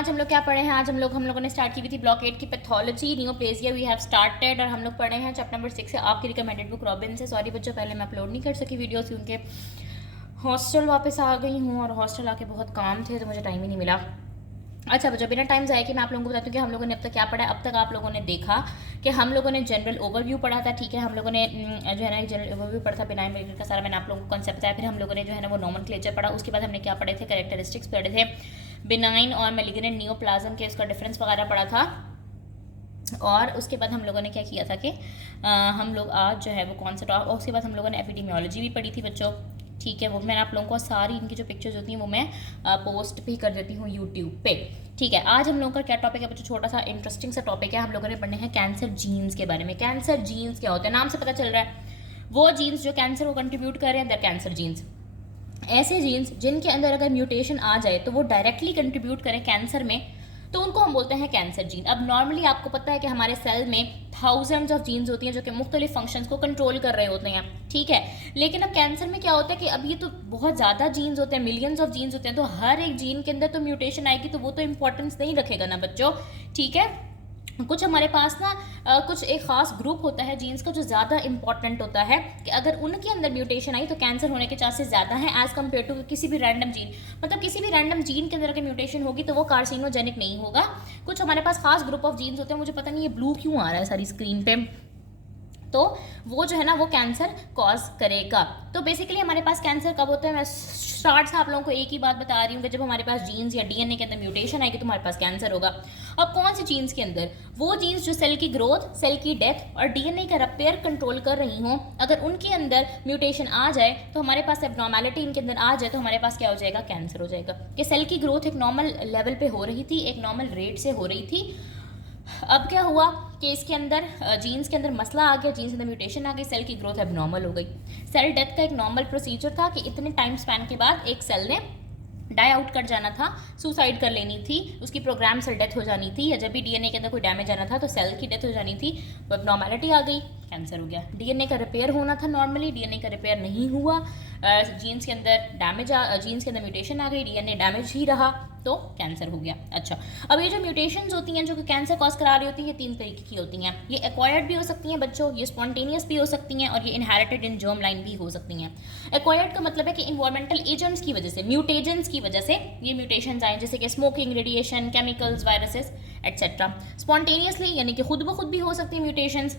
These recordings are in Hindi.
आज हम लोग क्या पढ़े हैं? आज हम लोगों ने स्टार्ट की हुई थी ब्लॉक 8 की pathology neoplasia we have started, और हम लोग पढ़े हैं चैप्टर नंबर 6 से आपकी रिकमेंडेड बुक रॉबिन से। सॉरी बच्चों, पहले मैं अपलोड नहीं कर सकी वीडियोस क्योंकि हॉस्टल वापस आ गई हूँ और हॉस्टल आके बहुत काम थे तो मुझे टाइम ही नहीं मिला। अच्छा बच्चों, बिना टाइम जाए कि मैं आप लोगों को बताती हूँ कि हम लोगों ने अब तक क्या पढ़ा है। अब तक आप लोगों ने देखा कि हम लोगों ने जनरल ओवरव्यू पढ़ा था, ठीक है। हम लोगों ने जो है ना जनरल ओवरव्यू पढ़ा था, बिनाइन मेडिकल का सारा मैंने आप लोगों को कॉन्सेप्ट बताया। फिर हम लोगों ने जो है ना वो नॉमेनक्लेचर पढ़ा। उसके बाद हमने क्या पढ़े थे? कैरेक्टरिस्टिक्स पढ़े थे, बिनाइन और मैलिग्नेंट नियोप्लाज्म के उसका डिफरेंस वगैरह पढ़ा था। और उसके बाद हम लोगों ने क्या किया था कि हम लोग आज जो है वो कॉन्सेप्ट, और उसके बाद हम लोगों ने एपिडेमियोलॉजी भी पढ़ी थी बच्चों, ठीक है। वो मैंने आप लोगों को सारी इनकी जो पिक्चर्स होती हैं वो मैं पोस्ट भी कर देती हूँ यूट्यूब पे, ठीक है। आज हम लोगों का क्या टॉपिक है बच्चों? छोटा सा इंटरेस्टिंग सा टॉपिक है। हम लोगों ने पढ़ने हैं कैंसर जीन्स के बारे में। कैंसर जीन्स क्या होते हैं? नाम से पता चल रहा है, वो जीन्स जो कैंसर को कंट्रीब्यूट कर रहे हैं, दैट कैंसर जीन्स। ऐसे जीन्स जिनके अंदर अगर म्यूटेशन आ जाए तो वो डायरेक्टली कंट्रीब्यूट करें कैंसर में, तो उनको हम बोलते हैं कैंसर जीन। अब नॉर्मली आपको पता है कि हमारे सेल में थाउजेंड्स ऑफ जीन्स होती हैं जो कि मुख्तलिफ फंक्शंस को कंट्रोल कर रहे होते हैं, ठीक है। लेकिन अब कैंसर में क्या होता है कि अब ये तो बहुत ज़्यादा जीन्स होते हैं, मिलियंस ऑफ जीन्स होते हैं, तो हर एक जीन के अंदर तो म्यूटेशन आएगी तो वो तो इंपॉर्टेंस नहीं रखेगा ना बच्चों, ठीक है। कुछ हमारे पास ना कुछ एक ख़ास ग्रुप होता है जीन्स का जो ज़्यादा इंपॉर्टेंट होता है कि अगर उनके अंदर म्यूटेशन आई तो कैंसर होने के चांसेस ज़्यादा हैं एज़ कम्पेयर टू किसी भी रैंडम जीन। मतलब किसी भी रैंडम जीन के अंदर अगर म्यूटेशन होगी तो वो कार्सिनोजेनिक नहीं होगा। कुछ हमारे पास खास ग्रुप ऑफ जीन्स होते हैं, मुझे पता नहीं ये ब्लू क्यों आ रहा है सारी स्क्रीन पे, तो वो जो है ना वो कैंसर कॉज करेगा। तो बेसिकली हमारे पास कैंसर कब होता है? मैं स्टार्ट से आप लोगों को एक ही बात बता रही हूँ कि जब हमारे पास जीन्स या डीएनए के अंदर म्यूटेशन आएगी तो हमारे पास कैंसर होगा। अब कौन सी जीन्स के अंदर? वो जीन्स जो सेल की ग्रोथ, सेल की डेथ और डीएनए का रिपेयर कंट्रोल कर रही हों, अगर उनके अंदर म्यूटेशन आ जाए तो हमारे पास एब्नॉर्मेलिटी इनके अंदर आ जाए तो हमारे पास क्या हो जाएगा? कैंसर हो जाएगा। कि सेल की ग्रोथ एक नॉर्मल लेवल पे हो रही थी, एक नॉर्मल रेट से हो रही थी। अब क्या हुआ कि इसके अंदर जीन्स के अंदर मसला आ गया, जीन्स के अंदर म्यूटेशन आ गई, सेल की ग्रोथ एबनॉर्मल हो गई। सेल डेथ का एक नॉर्मल प्रोसीजर था कि इतने टाइम स्पैन के बाद एक सेल ने डाई आउट कर जाना था, सुसाइड कर लेनी थी, उसकी प्रोग्राम सेल डेथ हो जानी थी, या जब भी डीएनए के अंदर कोई डैमेज आना था तो सेल की डेथ हो जानी थी, वो एबनॉर्मेलिटी आ गई, कैंसर हो गया। डीएनए का रिपेयर होना था नॉर्मली, डीएनए का रिपेयर नहीं हुआ, जीन्स के अंदर डैमेज जीन्स के अंदर म्यूटेशन आ गई, डीएनए डैमेज ही रहा तो कैंसर हो गया। अच्छा, अब ये जो म्यूटेशंस होती हैं जो कि कैंसर कॉज करा रही होती हैं, ये 3 तरीके की होती हैं। ये एक्वायर्ड भी हो सकती हैं बच्चों, ये स्पॉन्टेनियस भी हो सकती हैं, और ये इनहेरिटेड इन जर्म लाइन भी हो सकती हैं। एक्वायर्ड का मतलब है कि इन्वायरमेंटल एजेंट्स की वजह से, म्यूटेजेंस की वजह से ये म्यूटेशंस आए, जैसे कि smoking, radiation, chemicals, viruses etcetera. Spontaneously यानी कि खुद ब खुद भी हो सकती हैं म्यूटेशंस,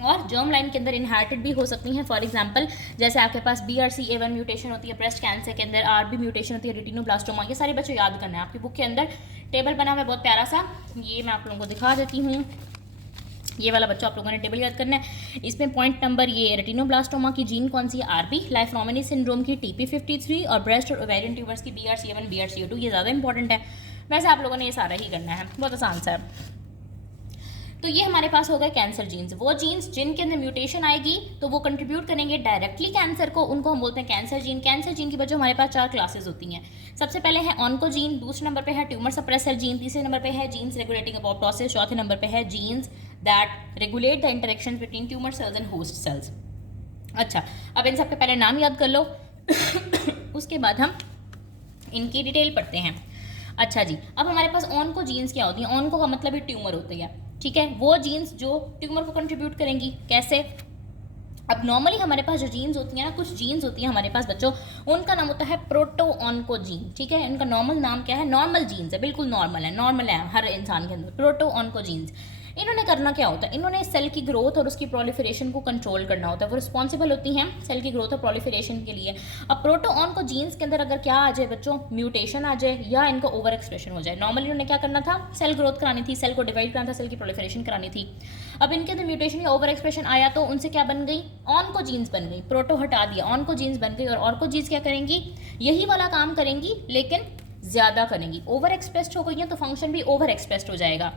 और जर्म लाइन के अंदर इनहेरिटेड भी हो सकती हैं। फॉर एग्जांपल जैसे आपके पास BRCA1 म्यूटेशन होती है ब्रेस्ट कैंसर के अंदर, RB म्यूटेशन होती है रेटिनोब्लास्टोमा। ये सारे बच्चों याद करना है, आपकी बुक के अंदर टेबल बना हुआ है बहुत प्यारा सा, ये मैं आप लोगों को दिखा देती हूँ। ये वाला बच्चों आप लोगों ने टेबल याद करना है। इसमें पॉइंट नंबर ये रेटिनोब्लास्टोमा की जीन कौन सी है? RB, लाइफ-रोमेनी सिंड्रोम की TP53, और ब्रेस्ट और ओवेरियन ट्यूबर्स की BRCA1 BRCA2। ये ज़्यादा इंपॉर्टेंट है, वैसे आप लोगों ने ये सारा ही करना है, बहुत आसान सा है। तो ये हमारे पास हो गए कैंसर जीन्स। वो जीन्स जिनके अंदर म्यूटेशन आएगी तो वो कंट्रीब्यूट करेंगे डायरेक्टली कैंसर को, उनको हम बोलते हैं कैंसर जीन। कैंसर जीन की वजह हमारे पास 4 क्लासेस होती हैं। सबसे पहले है ऑन्कोजीन, दूसरे नंबर पे है ट्यूमर सप्रेसर जीन, तीसरे नंबर पे है जीन्स रेगुलेटिंग अपोप्टोसिस, चौथे नंबर पे है genes that regulate the interaction between tumour cells and host cells. अच्छा, अब इन सबके पहले नाम याद कर लो उसके बाद हम इनकी डिटेल पढ़ते हैं। अच्छा जी, अब हमारे पास ऑनको जीन्स क्या होती हैं? ऑनको का मतलब है ट्यूमर होती है, ठीक है। वो जीन्स जो ट्यूमर को कंट्रीब्यूट करेंगी, कैसे? अब नॉर्मली हमारे पास जो जीन्स होती हैं ना, कुछ जीन्स होती हैं हमारे पास बच्चों, उनका नाम होता है प्रोटोऑन्कोजीन, ठीक है। इनका नॉर्मल नाम क्या है? नॉर्मल जीन्स है, बिल्कुल नॉर्मल है हर इंसान के अंदर प्रोटोऑन्कोजीन्स। इन्होंने करना क्या होता है? इन्होंने सेल की ग्रोथ और उसकी प्रोलिफरेशन को कंट्रोल करना होता है। वो रिस्पॉन्सिबल होती हैं सेल की ग्रोथ और प्रोलिफरेशन के लिए। अब प्रोटोऑन्कोजीन्स के अंदर अगर क्या आ जाए बच्चों, म्यूटेशन आ जाए या इनको ओवर एक्सप्रेशन हो जाए, नॉर्मली इन्होंने क्या करना था? सेल ग्रोथ करानी थी, सेल को डिवाइड कराना था, सेल की प्रोलिफरेशन करानी थी। अब इनके अंदर म्यूटेशन या ओवर एक्सप्रेशन आया तो उनसे क्या बन गई? ऑन्कोजीन्स बन गई। प्रोटो हटा दिया, ऑन्कोजीन्स बन गई, और ऑन्कोजीन्स क्या करेंगी? यही वाला काम करेंगी लेकिन ज़्यादा करेंगी। ओवर एक्सप्रेस्ड हो गई हैं तो फंक्शन भी ओवर एक्सप्रेस्ड हो जाएगा,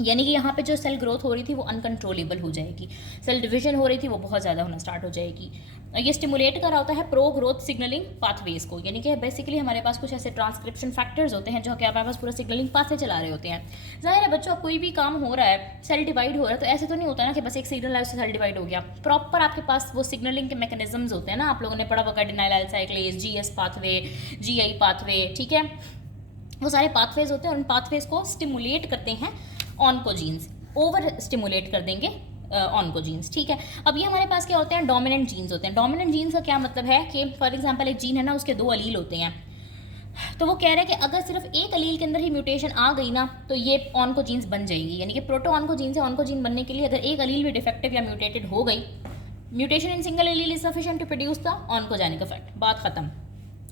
यानी कि यहाँ पे जो सेल ग्रोथ हो रही थी वो अनकंट्रोलेबल हो जाएगी, सेल डिवीजन हो रही थी वो बहुत ज़्यादा होना स्टार्ट हो जाएगी। ये स्टिमुलेट कर रहा होता है प्रो ग्रोथ सिग्नलिंग पाथवेज को, यानी कि बेसिकली हमारे पास कुछ ऐसे ट्रांसक्रिप्शन फैक्टर्स होते हैं जो कि हमारे पास पूरा सिग्नलिंग पाथवे चला रहे होते हैं। जाहिर है बच्चों, कोई भी काम हो रहा है, सेल डिवाइड हो रहा है, तो ऐसे तो नहीं होता ना कि बस एक सिग्नल है उससे सेल डिवाइड हो गया। प्रॉपर आपके पास वो सिग्नलिंग के मैकेनिज्म्स होते हैं ना, आप लोगों ने पढ़ा होगा, adenyl cyclase, GS pathway, GI pathway, ठीक है। वो सारे पाथवेज होते हैं, उन पाथवेज को स्टिमुलेट करते हैं ऑन्कोजीन्स, ओवर स्टिमुलेट कर देंगे ऑन्कोजीन्स, ठीक है। अब ये हमारे पास क्या होते हैं, डोमिनेंट जीन्स होते हैं। डोमिनेंट जीन्स का क्या मतलब है कि फॉर एग्जांपल एक जीन है ना, उसके 2 अलील होते हैं, तो वो कह रहे हैं कि अगर सिर्फ एक अलील के अंदर ही म्यूटेशन आ गई ना तो ये ऑन्कोजीन्स बन जाएगी, यानी कि प्रोटो ऑन्कोजीन से ऑन्कोजीन बनने के लिए अगर एक अलील भी डिफेक्टिव या म्यूटेटेड हो गई, mutation in single allele is sufficient to produce the oncogenic effect, बात खत्म।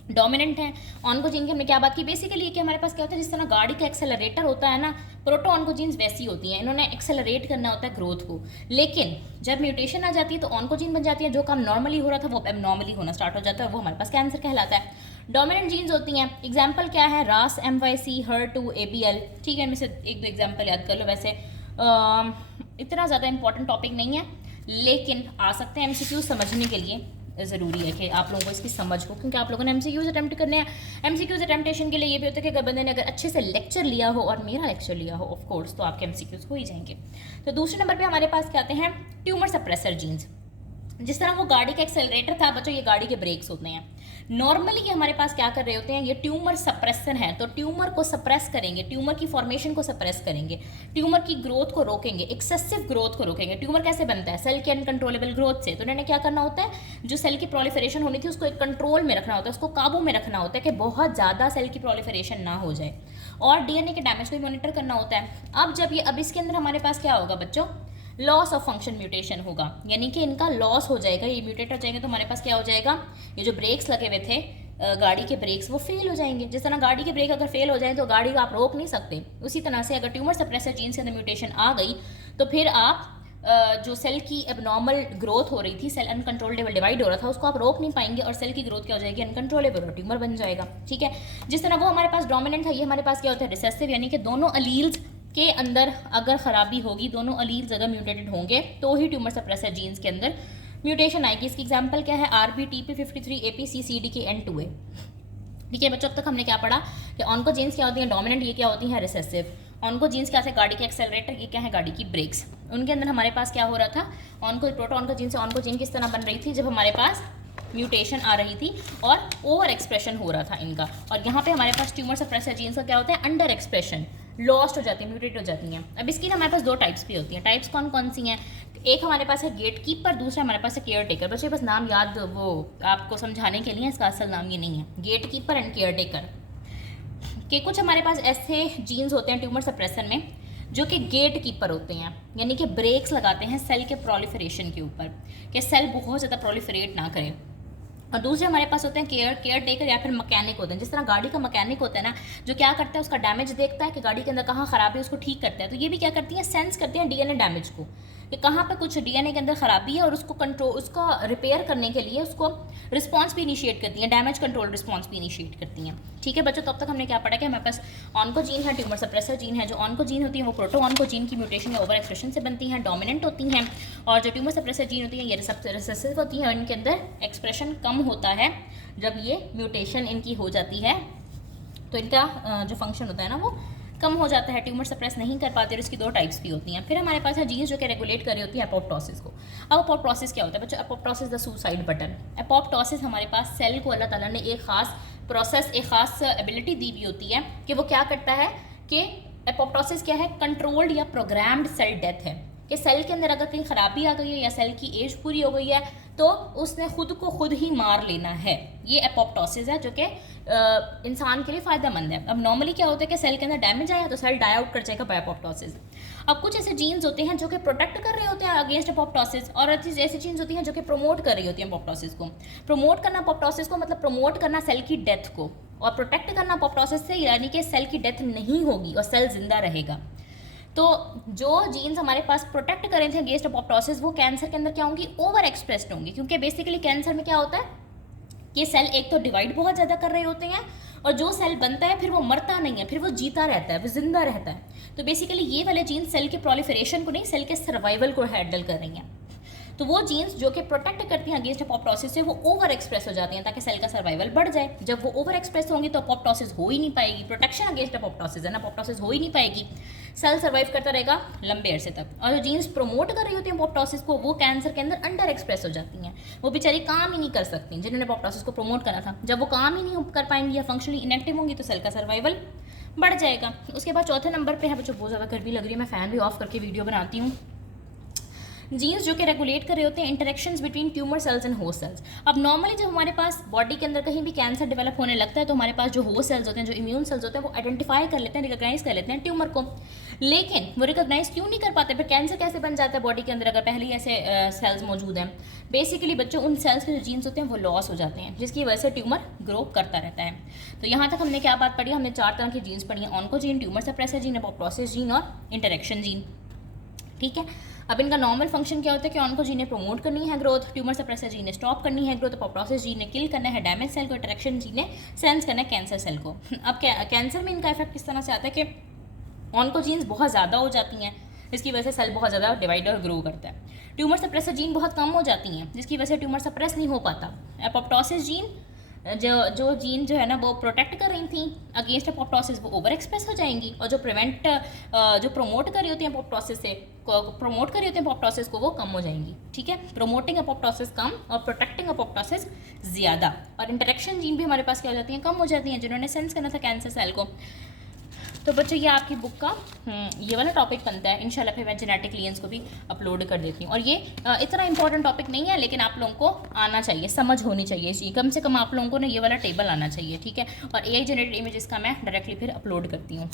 डोमिनेंट है ऑन्कोजीन की, हमने क्या बात की बेसिकली कि हमारे पास क्या होता है, जिस तरह गाड़ी का एक्सेलरेटर होता है ना, प्रोटो ऑन्कोजीन्स वैसी होती हैं, इन्होंने एक्सेलरेट करना होता है ग्रोथ को, लेकिन जब म्यूटेशन आ जाती है तो ऑन्कोजीन बन जाती है, जो काम नॉर्मली हो रहा था वो एबनॉर्मली होना स्टार्ट हो जाता है, वो हमारे पास कैंसर कहलाता है। डोमिनेंट जीन्स होती हैं, एग्जाम्पल क्या है, रास MYC HER2 ABL, ठीक है, इनमें से 1-2 एग्जाम्पल याद कर लो। वैसे इतना ज़्यादा इंपॉर्टेंट टॉपिक नहीं है, लेकिन आ सकते हैं MCQ समझने के लिए ज़रूरी है कि आप लोगों को इसकी समझ हो, क्योंकि आप लोगों ने MCQs अटैम्प्ट करने हैं। MCQs अटैम्प्टेशन के लिए ये भी होता है कि अगर बंदे ने अगर अच्छे से लेक्चर लिया हो और मेरा लेक्चर लिया हो ऑफ कोर्स, तो आपके MCQs हो ही जाएंगे। तो दूसरे नंबर पे हमारे पास क्या आते हैं, ट्यूमर सप्रेसर जीन्स। जिस तरह वो गाड़ी का एक्सेलरेटर था बच्चों, ये गाड़ी के ब्रेक्स होते हैं। नॉर्मली ये हमारे पास क्या कर रहे होते हैं, ये ट्यूमर सप्रेशन है, तो ट्यूमर को सप्रेस करेंगे, ट्यूमर की फॉर्मेशन को सप्रेस करेंगे, ट्यूमर की ग्रोथ को रोकेंगे, एक्सेसिव ग्रोथ को रोकेंगे। ट्यूमर कैसे बनता है, सेल के अनकंट्रोलेबल ग्रोथ से। तो उन्होंने क्या करना होता है, जो सेल की प्रोलिफरेशन होनी थी उसको एक कंट्रोल में रखना होता है, उसको काबू में रखना होता है कि बहुत ज़्यादा सेल की प्रोलिफरेशन ना हो जाए, और DNA के डैमेज को भी मॉनिटर करना होता है। अब इसके अंदर हमारे पास क्या होगा बच्चों, लॉस ऑफ फंक्शन म्यूटेशन होगा, यानी कि इनका लॉस हो जाएगा, ये म्यूटेट हो जाएंगे, तो हमारे पास क्या हो जाएगा, ये जो ब्रेक्स लगे हुए थे गाड़ी के ब्रेक्स, वो फेल हो जाएंगे। जिस तरह गाड़ी के ब्रेक अगर फेल हो जाए तो गाड़ी को आप रोक नहीं सकते, उसी तरह से अगर ट्यूमर सप्रेसर जीन्स के अंदर म्यूटेशन आ गई तो फिर आप जो सेल की एबनॉर्मल ग्रोथ हो रही थी, सेल अनकंट्रोलेबल डिवाइड हो रहा था, उसको आप रोक नहीं पाएंगे और सेल की ग्रोथ क्या हो जाएगी, अनकंट्रोलेबल, और ट्यूमर बन जाएगा, ठीक है। जिस तरह वो हमारे पास डोमिनेंट है, ये हमारे पास क्या होता है, रिसेसिव, यानी कि दोनों अलील्स के अंदर अगर खराबी होगी, दोनों अलील्स अगर म्यूटेटेड होंगे तो ही ट्यूमर सप्रेसर जीन्स के अंदर म्यूटेशन आएगी। इसकी एग्जांपल क्या है, RBTP53 APCCDKN2A, ठीक है बच्चों। अब तक हमने क्या पढ़ा कि ऑन्कोजीन्स क्या होती हैं, डोमिनेंट, ये क्या होती हैं, रिसेसिव। ऑन्कोजीन्स क्या है, गाड़ी के एक्सेलरेटर, ये क्या है, गाड़ी की ब्रेक्स। उनके अंदर हमारे पास क्या हो रहा था, प्रोटो ऑन्कोजीन से ऑन्कोजीन किस तरह बन रही थी, जब हमारे पास म्यूटेशन आ रही थी और ओवर एक्सप्रेशन हो रहा था इनका, और यहाँ पे हमारे पास ट्यूमर सप्रेसर जीन्स का क्या होता है, अंडर एक्सप्रेशन, लॉस्ट हो जाती है, म्यूटेट हो जाती हैं। अब इसकी हमारे पास 2 टाइप्स भी होती हैं। टाइप्स कौन कौन सी हैं, एक हमारे पास है गेट कीपर, दूसरा हमारे पास है केयर टेकर। बच्चे बस नाम याद, वो आपको समझाने के लिए, इसका असल नाम ये नहीं है, gatekeeper and caretaker के। कुछ हमारे पास ऐसे जीन्स होते हैं ट्यूमर सप्रेशन में जो कि गेट कीपर होते हैं, यानी कि ब्रेक्स लगाते हैं सेल के प्रोलिफरेशन के ऊपर, कि सेल बहुत ज़्यादा प्रोलिफरेट ना करे। और दूसरे हमारे पास होते हैं केयर टेकर या फिर मैकेनिक होते हैं। जिस तरह गाड़ी का मैकेनिक होता है ना, जो क्या करता है, उसका डैमेज देखता है कि गाड़ी के अंदर कहाँ खराबी है, उसको ठीक करता है। तो ये भी क्या करती हैं, सेंस करते हैं DNA डैमेज को, कि कहाँ पे कुछ DNA के अंदर खराबी है, और उसको उसको रिपेयर करने के लिए उसको रिस्पॉन्स भी इनिशिएट करती हैं, डैमेज कंट्रोल रिस्पॉन्स भी इनिशिएट करती हैं, ठीक है बच्चों। तो अब तक हमने क्या पढ़ा कि हमारे पास ऑन्कोजीन है, ट्यूमर सप्रेसर जीन है। जो ऑन्कोजीन होती हैं वो प्रोटो ऑन्कोजीन की म्यूटेशन या ओवर एक्सप्रेशन से बनती हैं, डोमिनेंट होती हैं, और जो ट्यूमर सप्रेसर जीन होती हैं ये रिसेसिव होती हैं, और इनके अंदर एक्सप्रेशन कम होता है जब ये म्यूटेशन इनकी हो जाती है, तो इनका जो फंक्शन होता है ना वो कम हो जाता है, ट्यूमर सप्रेस नहीं कर पाते, और इसकी 2 टाइप्स भी होती हैं। फिर हमारे पास है जीन्स जो कि रेगुलेट कर रही होती है एपोप्टोसिस को। अब एपोप्टोसिस क्या होता है बच्चों, apoptosis the suicide button. Apoptosis हमारे पास सेल को अल्लाह ताला ने एक खास प्रोसेस, एक खास एबिलिटी दी हुई होती है कि वो क्या करता है कि एपोप्टोसिस क्या है, कंट्रोल्ड या प्रोग्राम्ड सेल डेथ है, कि सेल के अंदर अगर कहीं खराबी आ गई है या सेल की एज पूरी हो गई है तो उसने खुद को खुद ही मार लेना है। ये एपोप्टोसिस है जो कि इंसान के लिए फ़ायदेमंद है। अब नॉर्मली क्या होता है कि सेल के अंदर डैमेज आया तो सेल डाई आउट कर जाएगा बाय एपोप्टोसिस। अब कुछ ऐसे जीन्स होते हैं जो कि प्रोटेक्ट कर रहे होते हैं अगेंस्ट एपोप्टोसिस, और ऐसी जीन्स होती हैं जो कि प्रमोट कर रही होती हैं एपोप्टोसिस को। प्रमोट करना एपोप्टोसिस को मतलब प्रमोट करना सेल की डेथ को, और प्रोटेक्ट करना एपोप्टोसिस से यानी कि सेल की डेथ नहीं होगी और सेल जिंदा रहेगा। तो जो जीन्स हमारे पास प्रोटेक्ट कर रहे थे अगेंस्ट एपोप्टोसिस, वो कैंसर के अंदर क्या होंगी, ओवर एक्सप्रेस्ड होंगी, क्योंकि बेसिकली कैंसर में क्या होता है कि सेल एक तो डिवाइड बहुत ज़्यादा कर रहे होते हैं, और जो सेल बनता है फिर वो मरता नहीं है, फिर वो जीता रहता है, वो जिंदा रहता है। तो बेसिकली ये वाले जीन्स सेल के प्रोलिफरेशन को नहीं, सेल के सर्वाइवल को हैंडल कर रही हैं। तो वो जीन्स जो कि प्रोटेक्ट करती हैं अगेंस्ट एपोप्टोसिस से, वो ओवर एक्सप्रेस हो जाती हैं ताकि सेल का सर्वाइवल बढ़ जाए। जब वो ओवर एक्सप्रेस होंगी तो एपोप्टोसिस हो ही नहीं पाएगी, प्रोटेक्शन अगेंस्ट एपोप्टोसिस है ना, एपोप्टोसिस हो ही नहीं पाएगी, सेल सर्वाइव करता रहेगा लंबे अरसे तक। और जो जीन्स प्रमोट कर रही होती हैं एपोप्टोसिस को, वो कैंसर के अंदर अंडर एक्सप्रेस हो जाती हैं, वो बेचारी काम ही नहीं कर सकती जिन्होंने एपोप्टोसिस को प्रमोट करा था। जब वो काम ही नहीं कर पाएंगी या फंक्शनली इनएक्टिव होंगी तो सेल का सर्वाइवल बढ़ जाएगा। उसके बाद चौथे नंबर पे है बच्चों, बहुत ज़्यादा गर्मी लग रही है, मैं फ़ैन भी ऑफ करके वीडियो बनाती हूँ। जीन्स जो कि रेगुलेट कर रहे होते हैं interactions between tumour cells and host cells. अब नॉर्मली जब हमारे पास बॉडी के अंदर कहीं भी कैंसर डेवलप होने लगता है तो हमारे पास जो होस्ट सेल्स होते हैं, जो इम्यून सेल्स होते हैं, वो आइडेंटिफाई कर लेते हैं, रिकॉग्नाइज कर लेते हैं ट्यूमर को, लेकिन वो रिकॉग्नाइज क्यों नहीं कर पाते? फिर कैंसर कैसे बन जाता है बॉडी के अंदर अगर पहले ही ऐसे सेल्स मौजूद हैं? बेसिकली बच्चों उन सेल्स के जो जीन्स होते हैं वो लॉस हो जाते हैं, जिसकी वजह से ट्यूमर ग्रो करता रहता है। तो यहाँ तक हमने क्या बात पढ़ी? हमने 4 तरह की जीन्स पढ़ी हैं, oncogene, tumour suppressor gene, apoptosis gene और इंटरेक्शन जीन। ठीक है, अब इनका नॉर्मल फंक्शन क्या होता है कि ऑन्कोजीन ने प्रमोट करनी है ग्रोथ, ट्यूमर सप्रेसर जीन ने स्टॉप करनी है ग्रोथ, अपोप्टोसिस जीन ने किल करना है डैमेज सेल को, इंटरेक्शन जीन ने सेंस करना है कैंसर सेल को। अब कैंसर में इनका इफेक्ट किस तरह से आता है कि ऑन्कोजीन्स बहुत ज़्यादा हो जाती हैं, जिसकी वजह से सेल बहुत ज़्यादा डिवाइड और ग्रो करता है। ट्यूमर सप्रेसर जीन बहुत कम हो जाती हैं, जिसकी वजह से ट्यूमर सप्रेस नहीं हो पाता। अपोप्टोसिस जीन जो जीन जो है ना वो प्रोटेक्ट कर रही थी अगेंस्ट अपोप्टोसिस, वो ओवर एक्सप्रेस हो जाएंगी, और जो जो प्रमोट कर रही होती हैं अपोप्टोसिस से प्रमोट कर रही होती हैं अपोप्टोसिस को, वो कम हो जाएंगी। ठीक है, प्रमोटिंग अपोप्टोसिस कम और प्रोटेक्टिंग अपोप्टोसिस ज़्यादा। और इंटरेक्शन जीन भी हमारे पास क्या हो जाती हैं? कम हो जाती हैं, जिन्होंने सेंस करना था कैंसर सेल को। तो बच्चों ये आपकी बुक का ये वाला टॉपिक बनता है। इंशाल्लाह फिर मैं जेनेटिक लियंस को भी अपलोड कर देती हूँ। और ये इतना इंपॉर्टेंट टॉपिक नहीं है, लेकिन आप लोगों को आना चाहिए, समझ होनी चाहिए इसकी, कम से कम आप लोगों को ना ये वाला टेबल आना चाहिए। ठीक है, और AI जनरेटेड इमेजेस का मैं डायरेक्टली फिर अपलोड करती हूँ।